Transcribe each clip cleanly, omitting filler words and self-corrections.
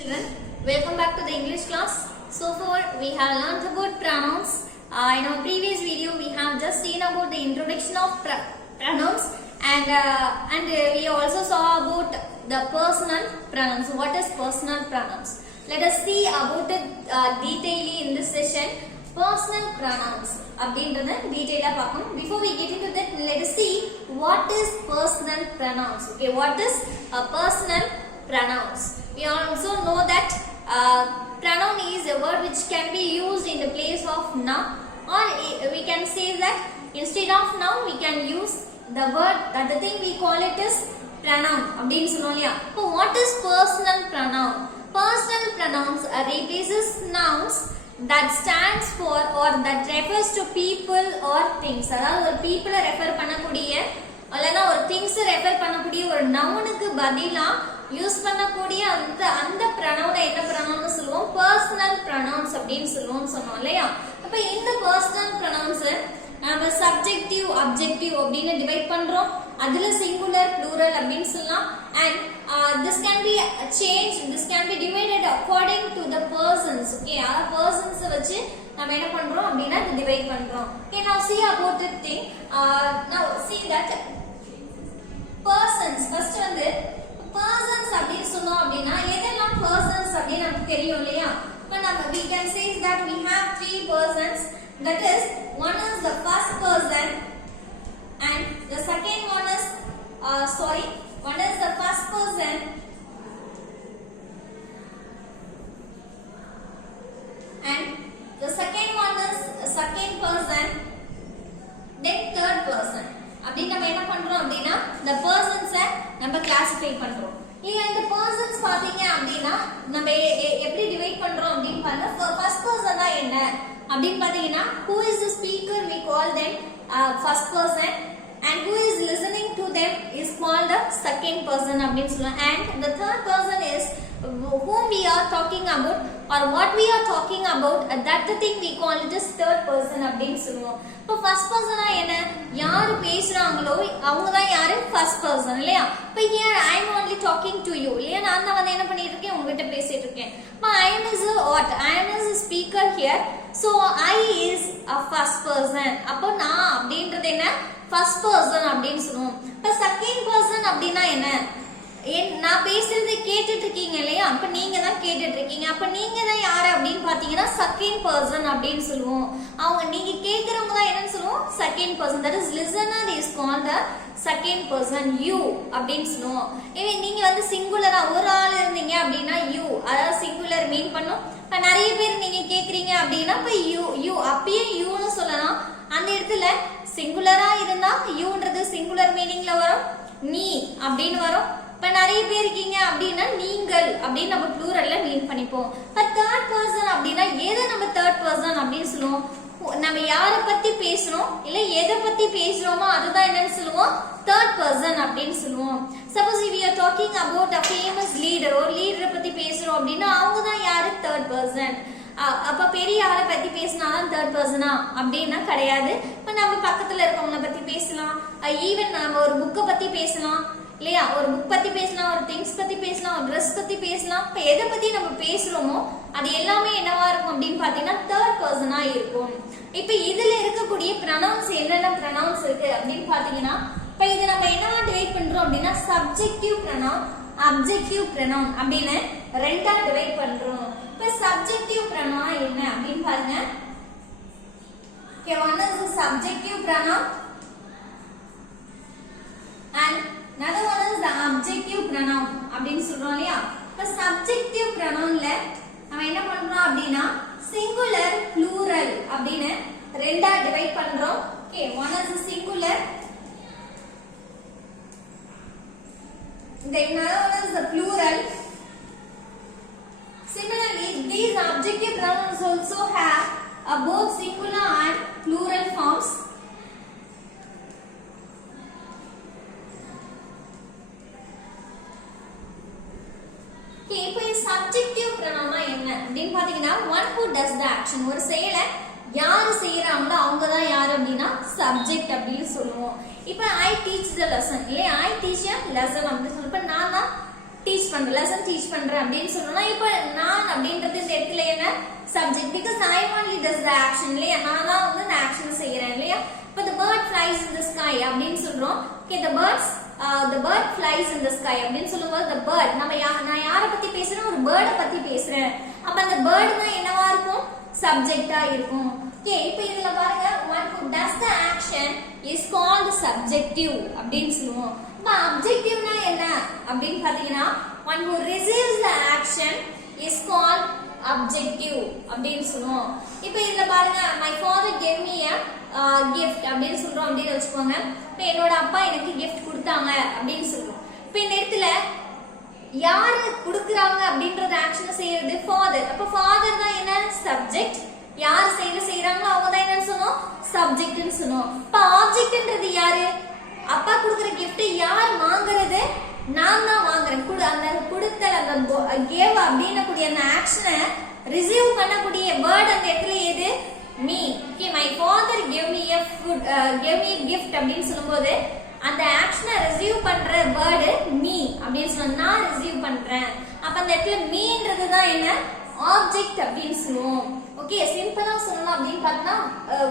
Children, welcome back to the English class. So far we have learned about pronouns. In our previous video we have just seen about the introduction of pronouns and we also saw about the personal pronouns. What is personal pronouns? Let us see about it detailedly in this session. Personal pronouns அப்படின்றத டீடைலா பார்க்கணும். Before we get into that, let us see what is personal pronouns. Okay, what is personal pronouns? We also know that pronoun is a word which can be used in the place of noun, or we can say that instead of noun we can use the word that the thing we call it is pronoun அப்படினு சொல்லுவோம்லையா. So what is personal pronoun? Personal pronouns replaces nouns that stands for or that refers to people or things. அதாவது ஒரு people refer பண்ணக்கூடிய அல்லனா ஒரு things refer பண்ணக்கூடிய ஒரு நவுனுக்கு பதிலா use பண்ணக்கூடிய அந்த pronoun என்ன pronoun சொல்லுவோம்? personal pronouns அப்படினு சொல்லுவோம் சொன்னோம் இல்லையா. அப்ப இந்த personal pronouns நம்ம subjective objective அப்படினு டிவைட் பண்றோம். அதுல singular plural அப்படினு சொல்லலாம். And this can be changed, this can be divided according to the persons. Okay, persons வச்சு நம்ம என்ன பண்றோம் அப்படினா டிவைட் பண்றோம். Okay, now see about the thing. Now see that persons first வந்து persons அப்படி சொன்னோம் அப்படினா எதெல்லாம் persons அப்படி நமக்கு தெரியும் இல்லையா. இப்ப நம்ம we can say that we have three persons, that is one is the first person and the second one is one is the first person and the second one is second person, then third person. அப்படி நம்ம என்ன பண்றோம் அப்படினா the persons நம்ம classify பண்றோம். இங்க இந்த persons பாத்தீங்க அப்படினா நம்ம எப்படி டிவைட் பண்றோம் அப்படினு பாருங்க. first person தான் என்ன அப்படினு பாத்தீங்கன்னா who is the speaker we call them first person and who is listening to them is called the second person அப்படினு சொல்றோம். And the third person is whom we are talking about or what we are talking about, that the thing we call it as third person அப்படினு சொல்லுவோம். இப்போ first person என்ன யார் பேசுறாங்களோ அவங்க தான் யாரு first person இல்லையா. இப்போ here I am only talking to you இல்லையா. நான் தான் வந்து என்ன பண்ணிட்டு இருக்கேன் உங்ககிட்ட பேசிட்டு இருக்கேன். இப்போ I am is what I am is a speaker here, so I is a first person. அப்போ நான் அப்படின்றது என்ன first person அப்படினு சொல்லுவோம். இப்போ second person அப்படினா என்ன நான் பேசுறதை கேட்டுட்டு இருக்கீங்க இல்லையா. அப்ப நீங்க தான் கேட்டுட்டு இருக்கீங்க. அப்ப நீங்க தான் யாரு அப்படின்னு பாத்தீங்கன்னா செகண்ட் பர்சன் அப்படின்னு சொல்லுவோம். அவங்க நீங்க கேக்குறவங்க தான் என்னன்னு சொல்லுவோம் second person, that is listener is called the second person, you அப்படின்னு சொல்லுவோம். ஏவே நீங்க வந்து சிங்குலரா ஒரு ஆள் இருந்தீங்க அப்படின்னா you, அதாவது சிங்குலர் மீன் பண்ணும். இப்ப நிறைய பேர் நீங்க கேக்குறீங்க அப்படின்னா இப்ப you அப்பயே youன்னு சொல்லலாம். அந்த இடத்துல சிங்குலரா இருந்தா youன்றது சிங்குலர் மீனிங்ல வரும், நீ அப்படின்னு வரும். இப்ப நிறைய பேர் இருக்கீங்க அப்படின்னா நீங்கள் அப்படின்னு நம்ம ப்ளூரல்ல மீன் பண்ணிப்போம். இப்ப தேர்ட் பர்சன் அப்படின்னா எதை நம்ம தேர்ட் பர்சன் அப்படின்னு சொல்லுவோம்? நம்ம யார பத்தி பேசுறோம் இல்ல எதை பத்தி பேசுறோமோ அதுதான் என்னன்னு சொல்லுவோம் தேர்ட் பர்சன் அப்படின்னு சொல்லுவோம். Suppose we are talking about a famous leader, ஒரு லீடரை பத்தி பேசுறோம் அப்படின்னா அவங்க தான் யாரு தேர்ட் பர்சன். அப்ப பெரிய ஆளை பத்தி பேசினாதான் தேர்ட் பர்சனா அப்படின்னா கிடையாது. இப்ப நம்ம பக்கத்துல இருக்கவங்கள பத்தி பேசலாம், ஈவன் நம்ம ஒரு புக்கை பத்தி பேசலாம் இல்லையா. ஒரு புக் பத்தி பேசலாம், ஒரு திங்ஸ் பத்தி பேசலாம், ஒரு ட்ரெஸ் பத்தி பேசலாம். இப்ப எதை பத்தி நம்ம பேசுறோமோ அது எல்லாமே என்னவா இருக்கும் அப்படின்னு பாத்தீங்கன்னா தேர்ட் பர்சனா இருக்கும். இப்ப இதுல இருக்கக்கூடிய ப்ரொனவுன்ஸ் என்னென்ன ப்ரொனவுன்ஸ் இருக்கு அப்படின்னு பாத்தீங்கன்னா இப்ப இது நம்ம என்னவா டிவைட் பண்றோம் அப்படின்னா சப்ஜெக்டிவ் ப்ரொனவுன், அப்ஜெக்டிவ் ப்ரொனவுன் அப்படின்னு ரெண்டா டிவைட் பண்றோம். இப்ப சப்ஜெக்டிவ் ப்ரொனவுன் என்ன அப்படின்னு பாருங்க. Okay, one is the subjective pronoun and another one is the objective pronoun அப்படினு சொல்றோம் இல்லையா. இப்ப subjective pronounல நம்ம என்ன பண்றோம் அப்படினா singular plural அப்படினு ரெண்டா டிவைட் பண்றோம். Okay, one is the singular, then another one is the plural. Similarly, these objective pronouns also have both singular and plural forms. இப்போ சப்ஜெக்டிவ் pronoun என்ன அப்படினு பாத்தீங்கன்னா one who does the action, ஒரு செயலை யாரு செய்யறாங்களோ அவங்க தான் யாரு அப்படினா சப்ஜெக்ட் அப்படினு சொல்லுவோம். இப்போ I teach the lesson இல்ல I teach a lesson அப்படி சொல்றப்ப நான் தான் டீச் பண்றேன், லெசன் டீச் பண்றேன் அப்படின்னு சொல்லணும்னா இப்போ நான் அப்படின்றது இந்த இடத்துல என்ன subject, because I only does the action இல்லையா, நான் தான் வந்து இந்த ஆக்ஷன் செய்யறேன் இல்லையா. இப்போ the bird flies in the sky அப்படின்னு சொல்றோம். okay the bird flies in the sky அப்படின்னு சொல்லும்போது the bird நான் யாரை பத்தி பேசுறேன், ஒரு பேர்டை பத்தி பேசுறேன். அப்ப அந்த பேர்டு தான் என்னவா இருக்கும், சப்ஜெக்டா இருக்கும். okay இப்போ இதுல பாருங்க one who does the action is called subjective அப்படின்னு சொல்லுவோம். அப்ப அப்ஜெக்டிவ்னா என்ன அப்படின்னு பாத்தீங்கன்னா one who receives the action is called objective அப்படின்னு சொல்லுவோம். இப்போ இதுல பாருங்க my father gave me a gift அப்படின்னு சொல்றோம் அப்படின்னு வச்சுக்கோங்க. இப்போ என்னோட அப்பா எனக்கு gift கொடுத்தாங்க அப்படின்னு சொல்றோம். இப்போ இந்த இடத்துல யாரு கொடுக்கறாங்க அப்படிங்கறது ஆக்ஷன் செய்யறது ஃபாதர். அப்ப ஃபாதர் தான் என்ன சப்ஜெக்ட், யார் செய்யறாங்க அவங்க தான் என்ன சொன்னோம் சப்ஜெக்ட்னு சொன்னோம். இப்ப ஆப்ஜெக்ட்ன்றது யாரு, அப்பா கொடுக்கிற gift யார் வாங்குறது, நான் தான் வாங்குறேன். அந்த கொடுத்தல் அந்த கேவ் அப்படின கூடிய அந்த ஆக்ஷனை ரிசீவ் பண்ணக்கூடிய வேர்ட் அந்த இடத்துல எது, me. Okay my father gave me a food gave me a gift அப்படினு சொல்லும்போது அந்த ஆக்ஷனை ரிசீவ் பண்ற வேர்ட் மீ அப்படினு சொன்னா நான் ரிசீவ் பண்றேன். அப்ப அந்த இடத்துல மீன்றது தான் என்ன ஆப்ஜெக்ட் அப்படினு சொல்லுவோம். ஓகே சிம்பிளா சொல்லணும் அப்படினு பார்த்தா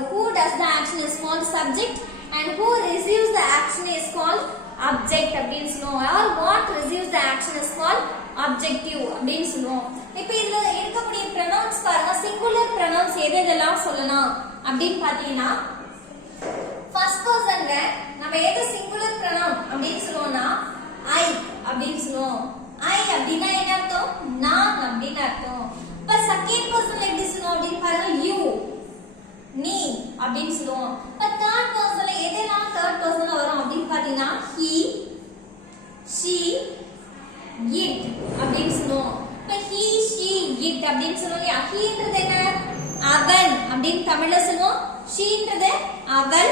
who does the action is called subject and who receives the action is called object அப்படினு சொல்லுவோம். or what receives the action is called objective அப்படினு சொல்லுவோம். இப்போ இதுல இருக்கக்கூடிய pronouns பாருங்க, singular pronouns எதெல்லாம் சொல்லலாம் அப்படினு பாத்தீங்கன்னா ஃபர்ஸ்ட் பர்சன்ல நம்ம எது singular pronoun அப்படினு சொல்லுவோம்னா I அப்படினு சொல்லுவோம். I அப்படினா என்ன அர்த்தம், நான் அப்படினு அர்த்தம். இப்ப செகண்ட் பர்சன்ல எப்படி சொல்லுவோம் அப்படினு பாருங்க you, நீ அப்படினு சொல்லுவோம். இப்ப தேர்ட் பர்சன்ல எதெல்லாம் தேர்ட் பர்சன்ல வரும் அப்படினு பாத்தீங்கன்னா he, she, it அப்படினு சொல்லுவோம். இப்ப he, she, it அப்படினு சொல்லுவோம். heன்றது என்ன அவன் அப்படினு தமிழ்ல சொல்லுவோம். sheன்றது அவள்,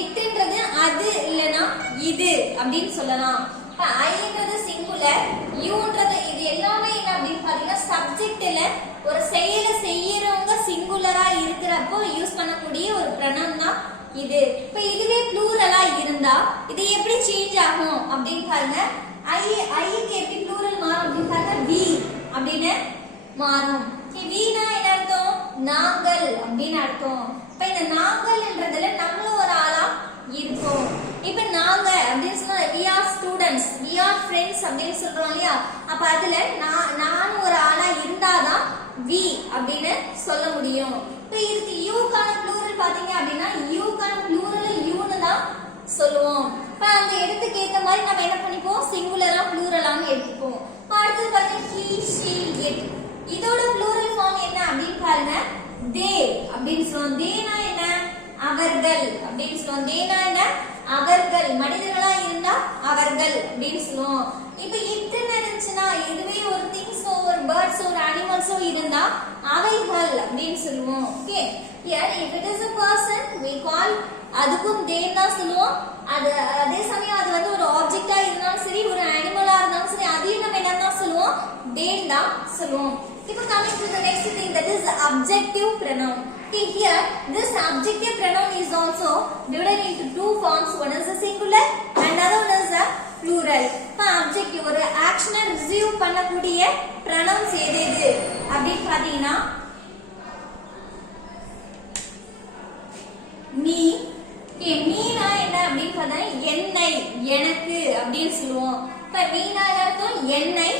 itன்றது அது இல்லனா இது அப்படினு சொல்லலாம். இப்ப iன்றது சிங்குலர், youன்றது இது எல்லாமே என்ன அப்படினு பாத்தீங்கன்னா சப்ஜெக்ட்ல ஒரு செயலை செய்யறவங்க சிங்குலரா இருக்கிறப்போ யூஸ் பண்ணக்கூடிய ஒரு pronoun தான் இது. இப்ப இதுவே ப்ளூரலா இருந்தா இது எப்படி சேஞ்ச் ஆகும் அப்படினு பாருங்க. ஐக்கு எப்படி ப்ளூரல் மாறும் அப்படினு பாருங்க we அப்படினு மாறும். வீணா என்ன அர்த்தம், நாங்கள் அப்படின்னு அர்த்தம். இப்ப இந்த நாங்கள்ன்றதுல நம்மளும் ஒரு ஆளா இருப்போம். இப்ப நாங்க அப்படின்னு சொன்னா we are students, we are friends அப்படின்னு சொல்றோம் இல்லையா. அப்ப அதுல நான் ஒரு ஆளா இருந்தாதான் we அப்படின்னு சொல்ல முடியும். இப்ப இதுக்கு யூக்கான ப்ளூரல் பாத்தீங்க அப்படின்னா யூக்கான ப்ளூரல் யூன்னு தான் சொல்லுவோம். இப்ப அந்த இடத்துக்கு ஏத்த மாதிரி நம்ம என்ன பண்ணிப்போம், சிங்குலரா ப்ளூரலான்னு எடுத்துப்போம். அடுத்தது பாத்தீங்கன்னா he, she, it. இதோட ப்ளூரல் ஃபார்ம் என்ன அப்படின்னு பாருங்க they அப்படின்னு சொல்லுவோம். தேனா என்ன அவர்கள் அப்படின்னு சொல்லுவோம். தேனா என்ன அவர்கள், மனிதர்களா இருந்தா அவர்கள் அப்படின்னு சொல்லுவோம். இப்ப இட்டுன்னு இருந்துச்சுன்னா இதுவே ஒரு திங்ஸோ ஒரு பேர்ட்ஸோ ஒரு அனிமல்ஸோ இருந்தா அவைகள் அப்படின்னு சொல்லுவோம். Okay here if it is a person we call அதுக்கும் they தான் சொல்லுவோம். அதே சமயம் அது வந்து ஒரு ஆப்ஜெக்ட்டா இருந்தாலும் சரி ஒரு அனிமலா இருந்தாலும் சரி அதையும் நம்ம என்ன தான் சொல்லுவோம், they தான் சொல்லுவோம். இப்போ coming to the next thing, that is objective pronoun. Okay, here this objective pronoun is also divided into two forms. One is a singular and other one is a plural. இப்போ objective ஒரு action receive பண்ணக்கூடிய pronouns எது அப்படினு பாத்தீங்கன்னா me. Okay, Meena என்ன அப்படினு பார்த்தா என்னை, எனக்கு அப்படினு சொல்லுவோம். இப்போ மீனா அர்த்தம் என்னை,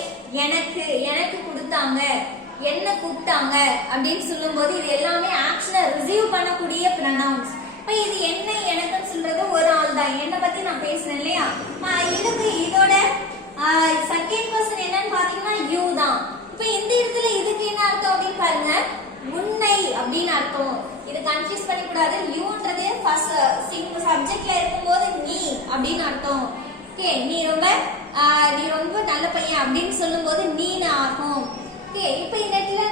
எனக்கு கொடுத்தாங்க, என்ன கூப்பிட்டாங்க அப்படின்னு சொல்லும்போது இது எல்லாமே ஆக்ஷனை ரிசீவ் பண்ணக்கூடிய pronouns. இப்ப இது என்ன எனக்குன்னு சொல்றது ஒரு ஆள் தான், என்ன பத்தி நான் பேசுறேன் இல்லையா. இதுக்கு இதோட செகண்ட் பர்சன் என்னன்னு பாத்தீங்கன்னா யூ தான். இப்ப இந்த இடத்துல இதுக்கு என்ன அர்த்தம் அப்படின்னு பாருங்க, உன்னை அப்படின்னு அர்த்தம். இது கன்ஃபியூஸ் பண்ணி கூடாது. யூன்றது ஃபர்ஸ்ட் சப்ஜெக்ட்ல இருக்கும்போது நீ அப்படின்னு அர்த்தம். ஓகே நீ ரொம்ப நல்ல பையன் அப்படின்னு சொல்லும்போது நீன்னு ஆகும். ஓகே இப்போ இந்த இடத்துல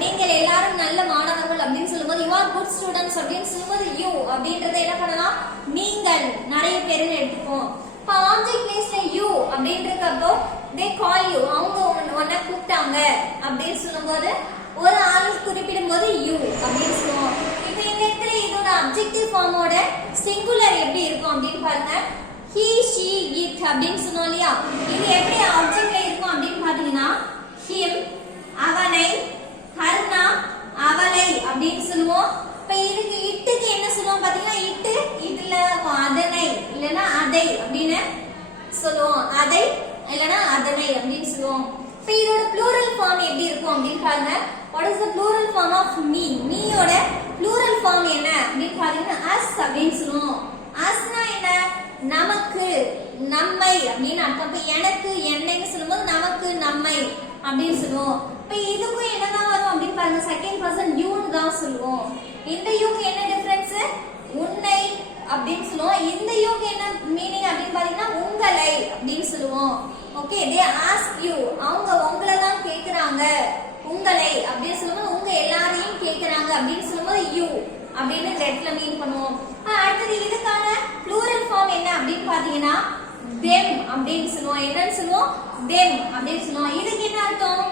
நீங்கள் எல்லாரும் நல்ல மாணவர்கள் அப்படின்னு சொல்லும்போது you are good students அப்படின்னு சொல்லும்போது you அப்படின்றத என்ன பண்ணலாம், நீங்கள் நிறைய பேருன்னு எடுத்துப்போம். இப்போ ஆப்ஜெக்ட் பிளேஸ்ல you அப்படின்றப்போ they call you, அவங்க உன்னை கூப்பிட்டாங்க அப்படின்னு சொல்லும்போது ஒரு ஆளு குறிப்பிடும் போது you அப்படின்னு சொல்லுவோம். இப்போ இந்த இடத்துல இதோட அப்ஜெக்டிவ் ஃபார்மோட சிங்குலர் எப்படி இருக்கும் அப்படின்னு பாருங்க. he she it அப்படினு சொன்னோம் இல்லையா இது எப்படி ஆப்ஜெக்ட்ல இருக்கும் அப்படினு பாத்தீங்கன்னா him அவனை ஹர்னா அவளை அப்படினு சொல்லுவோம் இப்ப இதுக்கு இட்டுக்கு என்ன சொல்லுவோம் பாத்தீங்களா இட்டு இதுல அதனை இல்லனா அதை அப்படினு சொல்லுவோம் அதை இல்லனா அதனை அப்படினு சொல்லுவோம் இப்ப இதோட ப்ளூரல் ஃபார்ம் எப்படி இருக்கும் அப்படினு பாருங்க what is the plural form of me me யோட plural form என்ன அப்படினு பாத்தீங்கன்னா us அப்படினு சொல்லுவோம் asனா என்ன நமக்கு நம்மை அப்படினு அர்த்தம் இப்ப எனக்கு என்னைன்னு சொல்லும்போது நமக்கு நம்மை அப்படினு சொல்லுவோம் இப்ப இதுக்கும் என்னதான் வரும் அப்படினு பாருங்க செகண்ட் பர்சன் you ன்னு தான் சொல்லுவோம் இந்த யூக்கு என்ன டிஃபரன்ஸ் உன்னை அப்படினு சொல்லுவோம் இந்த யூக்கு என்ன மீனிங் அப்படினு பாத்தீங்கன்னா உங்களை அப்படினு சொல்லுவோம் ஓகே they ask you அவங்க உங்களை தான் கேக்குறாங்க உங்களை அப்படினு சொல்லும்போது உங்க எல்லாரையும் கேக்குறாங்க அப்படினு சொல்லும்போது you அப்படினு ரெட்ல மீன் பண்ணுவோம் அடுத்து இதுக்கான ப்ளூரல் ஃபார்ம் என்ன அப்படினு பாத்தீங்கன்னா them அப்படினு சொல்லுவோம் என்னன்னு சொல்லுவோம் them அப்படினு சொல்லுவோம் இதுக்கு என்ன அர்த்தம்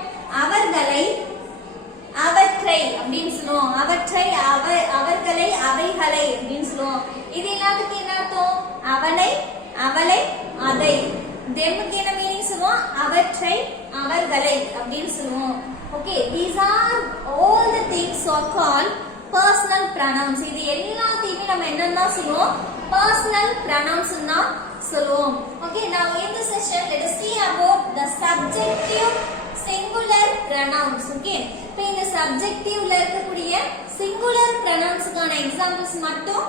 அவர்களை அவற்றை அப்படினு சொல்லுவோம் அவற்றை அவர்களை அவைகளை அப்படினு சொல்லுவோம் இது எல்லாத்துக்கும் என்ன அர்த்தம் அவனை அவளை அதை themக்கு என்ன மீனிங் சொல்லுவோம் அவற்றை அவர்களை அப்படினு சொல்லுவோம் okay these are all the things are called personal pronouns இது எல்லாத்தையுமே நம்ம என்னன்னா சொல்லுவோம் personal pronouns னா சொல்லுவோம் okay now in this session let us see about the subjective singular pronouns okay இப்போ இந்த subjectiveல இருக்கக்கூடிய singular pronouns க்கான examples மட்டும்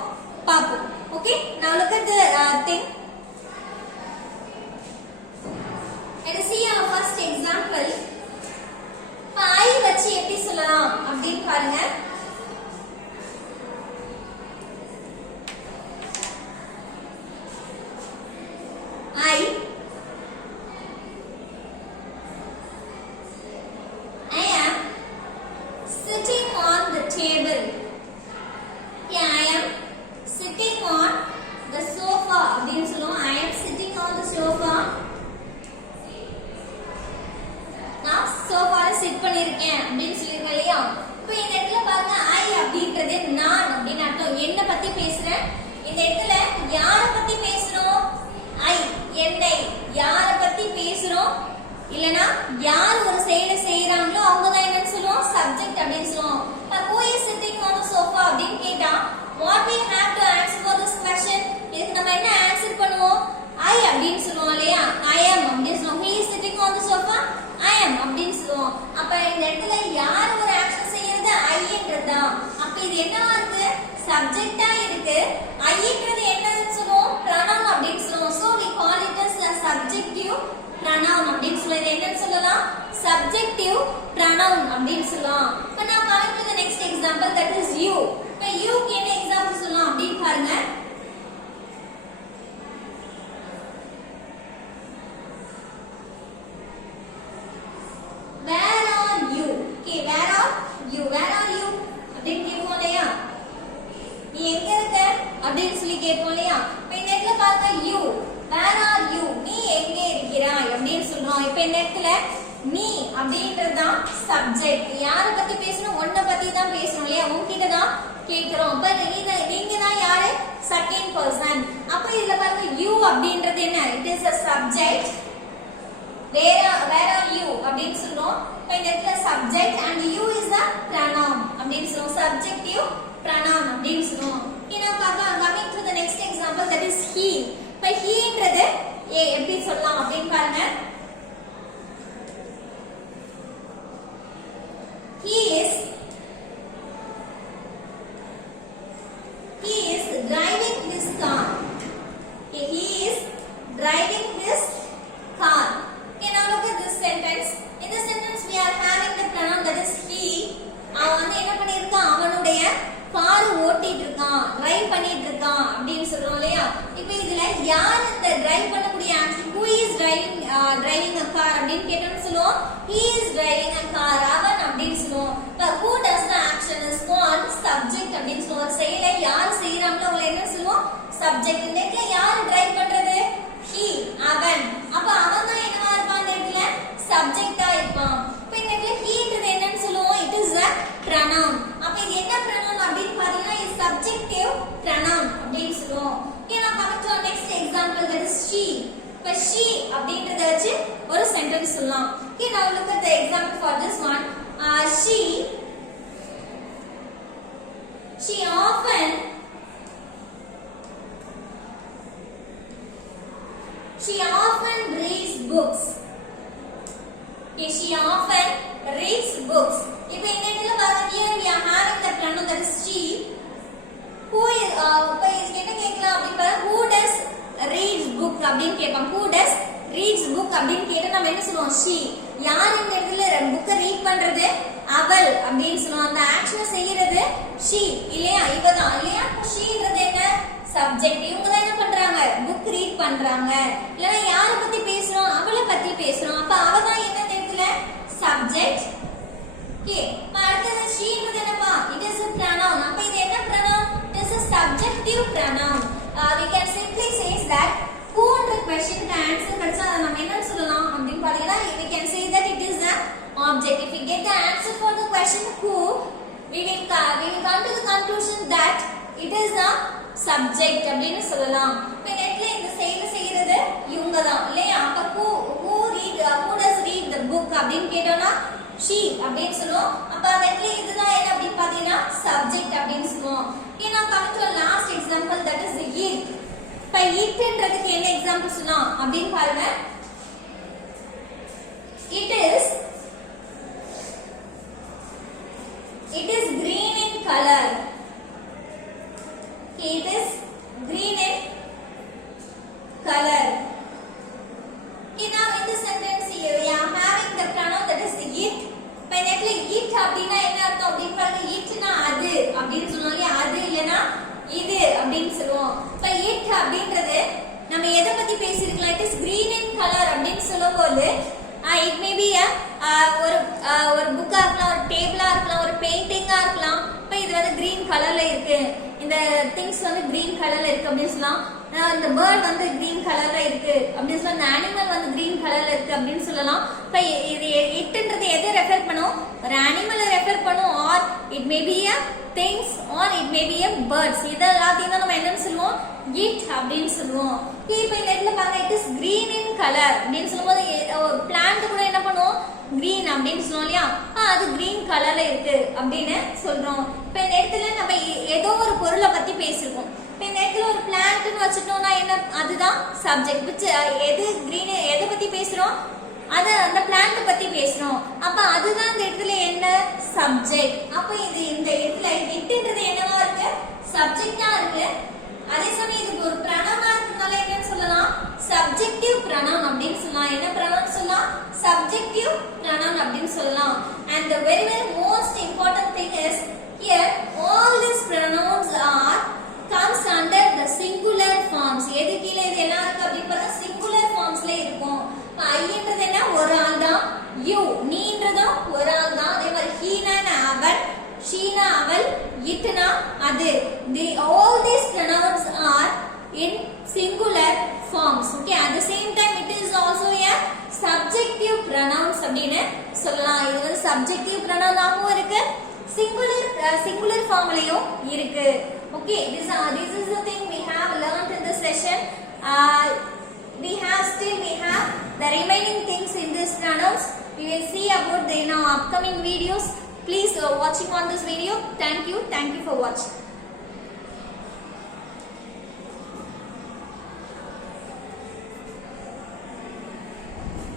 பாப்போம் okay now look at the thing let us see our first example I வச்சு எப்படி சொல்லலாம் அப்படினு பாருங்க I am sitting on the table yeah I am sitting on the sofa அப்படினு சொல்லுவோம் I am sitting on the sofa நான் சோஃபால chit பண்ணிருக்கேன் அப்படினு சொல்லிருக்கேன் இல்லையா இப்போ இந்த இடத்துல பாருங்க I அப்படின்றது நான் அப்படின அர்த்தம் என்ன பத்தி பேசுறேன் இந்த இடத்துல யார பத்தி பேசுறோம் I என்னை யார பத்தி பேசுறோம் இல்லனா யார் ஒரு செயலை செய்றாங்களோ அவங்க தான் என்னன்னு சொல்லுவோம் சப்ஜெக்ட் அப்படினு சொல்லுவோம் who is sitting on the sofa அப்படினு கேட்டா what we have to answer for this question இதுக்கு நம்ம என்ன ஆன்சர் பண்ணுவோம் I அப்படினு சொல்லுவோம் இல்லையா I am அப்படினு சொல்லுவோம் he is sitting on the sofa I am அப்படினு சொல்லுவோம் அப்ப இந்த இடத்துல யார் ஒரு ஆக்ஷன் செய்யறது I ன்றதா அப்ப இது என்னவா இருக்கு சப்ஜெக்ட்டா இருக்கு I ன்றது என்னன்னு சொல்லுவோம் pronoun அப்படினு சொல்லுவோம் so we call it as a subjective pronoun அப்படினு சொல்லுவோம் இது என்னன்னு சொல்லலாம் subjective pronoun அப்படினு சொல்லலாம் இப்போ நான் coming to the next example that is you இப்போ you க்கு என்ன எக்ஸாம்பிள் சொல்லலாம் அப்படினு பாருங்க where are you okay where are you அப்படினு கேட்போம் இல்லையா நீ எங்க இருக்க அப்படினு சொல்லி கேட்போம் இல்லையா இப்போ இந்த இடத்துல பாருங்க you where are you நீ எங்க இருக்கிறாய் அப்படினு சொல்றோம் இப்போ இந்த இடத்துல நீ அப்படின்றது தான் சப்ஜெக்ட் யார பத்தி பேசணும் உன்னை பத்தி தான் பேசணும் இல்லையா உன்கிட்ட தான் கேக்குறோம் அப்ப நீங்க தான் யாரு செகண்ட் பர்சன் அப்ப இதுல பாருங்க you அப்படின்றது என்ன it is a subject where are you அப்படினு சொல்றோம் இப்போ இந்த இடத்துல subject and you is a pronoun அப்படினு சொல்றோம் subjective pronoun அப்படினு சொல்றோம் now coming to the next example that is he இப்போ he ன்றது எப்படி சொல்லலாம் அப்படினு பாருங்க he is driving his car okay, he is driving his car okay now look at this sentence in this sentence we are having the pronoun that is he அவன் வந்து என்ன பண்ணிருக்கான் அவனுடைய கார் ஓட்டிட்டு இருக்கான் டிரைவ் பண்ணிட்டு இருக்கான் அப்படினு சொல்றோம் இல்லையா இப்போ இதுல யார் இந்த டிரைவ் பண்ணக்கூடிய action who is driving a car அப்படினு கேட்டோம்னு சொல்லுவோம் he is driving a car அவன் அப்படினு சொல்லுவோம் but who does the action is called subject அப்படினு சொல்லுவோம் செயலை யார் செய்றாங்களோ அவங்கள என்ன சொல்லுவோம் subject இந்த இடத்துல யார் டிரைவ் பண்றது he அவன் அப்ப அவன் தான் என்னவா இருப்பான் இந்த இடத்துல சப்ஜெக்ட்டா இருப்பான் இப்போ இந்த இடத்துல he ன்றது என்னன்னு சொல்லுவோம் it is a pronoun அப்ப இது என்ன pronoun அப்படினு பாத்தீங்கன்னா இது subjective pronoun அப்படினு சொல்லுவோம் okay now coming to our next example that is she often reads books. இப்போ இந்த இடத்துல பாருங்க here we are having the pronoun that is she. Who is இப்போ இதுக்கு என்ன கேட்கலாம் அப்படி பாருங்க who does reads book அப்படின்னு கேட்பாங்க. Who does reads book அப்படின்னு கேட்டா நம்ம என்ன சொல்லுவோம் she. யார் இந்த இடத்துல புக்க ரீட் பண்றது அவள் அப்படின்னு சொல்லுவோம். அந்த ஆக்ஷனை செய்யறது she இல்லையா இவதான் இல்லையா. sheன்றது என்ன சப்ஜெக்ட். இவங்க தான் என்ன பண்றாங்க புக் ரீட் பண்றாங்க. இல்லனா யாரை பத்தி பேசுறோம் அவளை பத்தி பேசுறோம். அப்ப அவ தான் என்ன இடத்துல சப்ஜெக்ட். ஓகே அடுத்தது sheன்றது என்னப்பா it is a pronoun. அப்ப இது என்ன pronoun it is a subjective pronoun. We can simply say that who என்ற question க்கு ஆன்சர் கிடைச்சா அத நம்ம என்ன சொல்லலாம் அப்படினு பாத்தீங்கன்னா we can say that it is an object. If we get the answer for the question who we will come to the conclusion that it is a subject அப்படினு சொல்லலாம். இப்ப நெட்ல இந்த செயலை செய்யறது இவங்க தான் இல்லையா. அப்ப who does read the book அப்படினு கேட்டோம்னா she அப்படினு சொல்லுவோம். அப்ப நெட்ல இதுதான் என்ன அப்படினு பாத்தீங்கன்னா subject அப்படினு சொல்லுவோம். Okay, now come to the last example that is it. இப்ப itன்றதுக்கு என்ன எக்ஸாம்பிள் சொல்லலாம் அப்படினு பாருங்க. It is green in color. Okay, it is green in color. Okay, now in this sentence here we are having the pronoun that is it. இப்ப நெட்ல it அப்படினா என்ன அர்த்தம் அப்படினு பாருங்க. itனா அது அப்படினு சொல்லுவாங்க. அது இல்லனா இது அப்படினு சொல்லுவோம். இப்ப it அப்படின்றது நம்ம எதை பத்தி பேசிருக்கலாம் it is green in color அப்படினு சொல்லும்போது it may be ஒரு புக்கா இருக்கலாம் ஒரு டேபிளா இருக்கலாம் ஒரு பெயிண்டிங்கா இருக்கலாம். இப்ப இது வந்து green கலர்ல இருக்கு இந்த திங்ஸ் வந்து green கலர்ல இருக்கு அப்படினு சொல்லலாம். இந்த பேர்ட் வந்து green கலர்ல இருக்கு அப்படினு சொல்லலாம். இந்த அனிமல் வந்து green கலர்ல இருக்கு அப்படினு சொல்லலாம். இப்ப இது itன்றது எதை ரெஃபர் பண்ணும் ஒரு அனிமலை ரெஃபர் பண்ணும் or it may be a things or it may be a birds. இத எல்லாத்தையும் நம்ம என்னன்னு சொல்லுவோம் it அப்படினு சொல்லுவோம். இப்போ இந்த இடத்துல பாருங்க it is green in color அப்படினு சொல்லும்போது plant கூட என்ன பண்ணுவோம் green அப்படினு சொல்லுவோம் இல்லையா. அது green கலர்ல இருக்கு அப்படினு சொல்றோம். இப்போ இந்த இடத்துல நம்ம ஏதோ ஒரு பொருளை பத்தி பேசிருக்கோம். இப்போ இந்த இடத்துல ஒரு பிளான்ட்னு வச்சிட்டோம்னா என்ன அதுதான் சப்ஜெக்ட். which எது green எதை பத்தி பேசுறோம் அது அந்த பிளான்ட் பத்தி பேசுறோம். அப்ப அதுதான் இந்த இடத்துல என்ன சப்ஜெக்ட். அப்ப இது இந்த இடத்துல itன்றது என்னவா இருக்கு சப்ஜெக்ட்டா இருக்கு. அதே சமயம் இதுக்கு ஒரு pronoun-ஆ இருக்கனால என்னன்னு சொல்லலாம் subjective pronoun அப்படினு சொல்லலாம். என்ன pronoun சொல்லலாம் subjective pronoun அப்படினு சொல்லலாம். And the very most important thing is here all these pronouns are comes under the singular forms. எது கீழ இது எல்லாம் இருக்கு அப்படி பார்த்தா singular formsல இருக்கும். ஐன்றது என்ன ஒரு ஆள் தான் you நீன்றதும் ஒரு ஆள் தான். அதே மாதிரி ஹீனா அவன் ஷீனா அவள் இட்னா அது. all these pronouns are in singular forms. Okay, at the same time it is also a subjective pronouns அப்படினு சொல்லலாம். இது வந்து subjective pronoun ஆகவும் இருக்கு singular formலயும் இருக்கு. Okay, this is the thing we have learned in this session. We have the remaining things in these pronouns. We will see about in our upcoming videos. Please watching on this video. Thank you for watching.